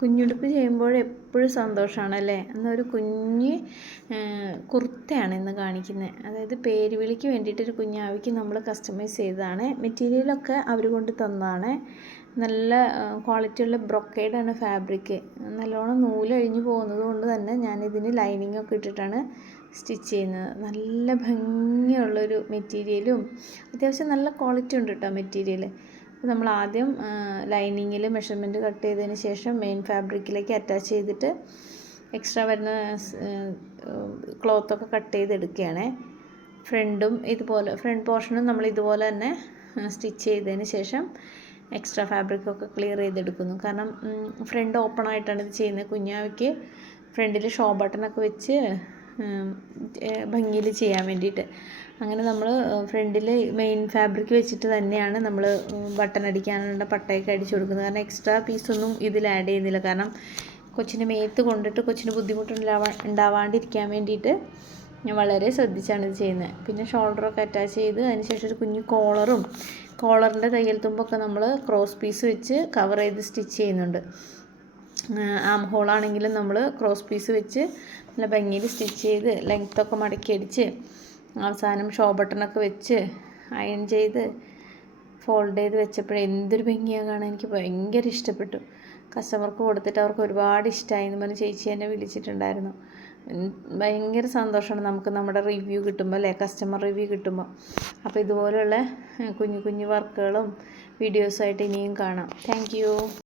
കുഞ്ഞുടുപ്പ് ചെയ്യുമ്പോൾ എപ്പോഴും സന്തോഷമാണല്ലേ. എന്നൊരു കുഞ്ഞ് കുർത്തയാണ് ഇന്ന് കാണിക്കുന്നത്. അതായത് പേരുവിളിക്ക് വേണ്ടിയിട്ടൊരു കുഞ്ഞാവിക്ക് നമ്മൾ കസ്റ്റമൈസ് ചെയ്തതാണ്. മെറ്റീരിയലൊക്കെ അവർ കൊണ്ട് തന്നതാണ്. നല്ല ക്വാളിറ്റിയുള്ള ബ്രൊക്കേഡാണ് ഫാബ്രിക്ക്. നല്ലോണം നൂലഴിഞ്ഞു പോകുന്നത് കൊണ്ട് തന്നെ ഞാനിതിന് ലൈനിങ്ങൊക്കെ ഇട്ടിട്ടാണ് സ്റ്റിച്ച് ചെയ്യുന്നത്. നല്ല ഭംഗിയുള്ളൊരു മെറ്റീരിയലും അത്യാവശ്യം നല്ല ക്വാളിറ്റി ഉണ്ട് കേട്ടോ മെറ്റീരിയൽ. അപ്പോൾ നമ്മൾ ആദ്യം ലൈനിങ്ങിൽ മെഷർമെൻറ്റ് കട്ട് ചെയ്തതിന് ശേഷം മെയിൻ ഫാബ്രിക്കിലേക്ക് അറ്റാച്ച് ചെയ്തിട്ട് എക്സ്ട്രാ വരുന്ന ക്ലോത്തൊക്കെ കട്ട് ചെയ്തെടുക്കുകയാണ്. ഫ്രണ്ടും ഇതുപോലെ ഫ്രണ്ട് പോർഷനും നമ്മൾ ഇതുപോലെ തന്നെ സ്റ്റിച്ച് ചെയ്തതിന് ശേഷം എക്സ്ട്രാ ഫാബ്രിക്കൊക്കെ ക്ലിയർ ചെയ്തെടുക്കുന്നു. കാരണം ഫ്രണ്ട് ഓപ്പൺ ആയിട്ടാണ് ഇത് ചെയ്യുന്നത്. കുഞ്ഞാവിക്ക് ഫ്രണ്ടിൽ ഷോ ബട്ടണൊക്കെ വെച്ച് ഭംഗിയിൽ ചെയ്യാൻ വേണ്ടിയിട്ട്. അങ്ങനെ നമ്മൾ ഫ്രണ്ടിൽ മെയിൻ ഫാബ്രിക് വെച്ചിട്ട് തന്നെയാണ് നമ്മൾ ബട്ടൺ അടിക്കാനുള്ള പട്ടയൊക്കെ അടിച്ചു കൊടുക്കുന്നത്. കാരണം എക്സ്ട്രാ പീസൊന്നും ഇതിൽ ആഡ് ചെയ്യുന്നില്ല. കാരണം കൊച്ചിനെ മേത്ത് കൊണ്ടിട്ട് കൊച്ചിന് ഉണ്ടാവാണ്ടിരിക്കാൻ വേണ്ടിയിട്ട് ഞാൻ വളരെ ശ്രദ്ധിച്ചാണ് ഇത് ചെയ്യുന്നത്. പിന്നെ ഷോൾഡറൊക്കെ അറ്റാച്ച് ചെയ്ത് അതിനുശേഷം ഒരു കുഞ്ഞു കോളറിൻ്റെ തയ്യൽ തുമ്പൊക്കെ നമ്മൾ ക്രോസ് പീസ് വെച്ച് കവർ ചെയ്ത് സ്റ്റിച്ച് ചെയ്യുന്നുണ്ട്. ആം ഹോളാണെങ്കിലും നമ്മൾ ക്രോസ് പീസ് വെച്ച് നല്ല ഭംഗിയിൽ സ്റ്റിച്ച് ചെയ്ത് ലെങ്ത്തൊക്കെ മടക്കി അടിച്ച് അവസാനം ഷോ ബട്ടണൊക്കെ വെച്ച് അയൺ ചെയ്ത് ഫോൾഡ് ചെയ്ത് വെച്ചപ്പോഴേ എന്തൊരു ഭംഗിയാണ് കാണാൻ. എനിക്ക് ഭയങ്കര ഇഷ്ടപ്പെട്ടു. കസ്റ്റമർക്ക് കൊടുത്തിട്ട് അവർക്ക് ഒരുപാട് ഇഷ്ടമായി എന്ന് പറഞ്ഞ് ചേച്ചി എന്നെ വിളിച്ചിട്ടുണ്ടായിരുന്നു. ഭയങ്കര സന്തോഷമാണ് നമുക്ക് നമ്മുടെ റിവ്യൂ കിട്ടുമ്പോൾ അല്ലേ, കസ്റ്റമർ റിവ്യൂ കിട്ടുമ്പോൾ. അപ്പോൾ ഇതുപോലെയുള്ള കുഞ്ഞു കുഞ്ഞു വർക്കുകളും വീഡിയോസുമായിട്ട് ഇനിയും കാണാം. താങ്ക്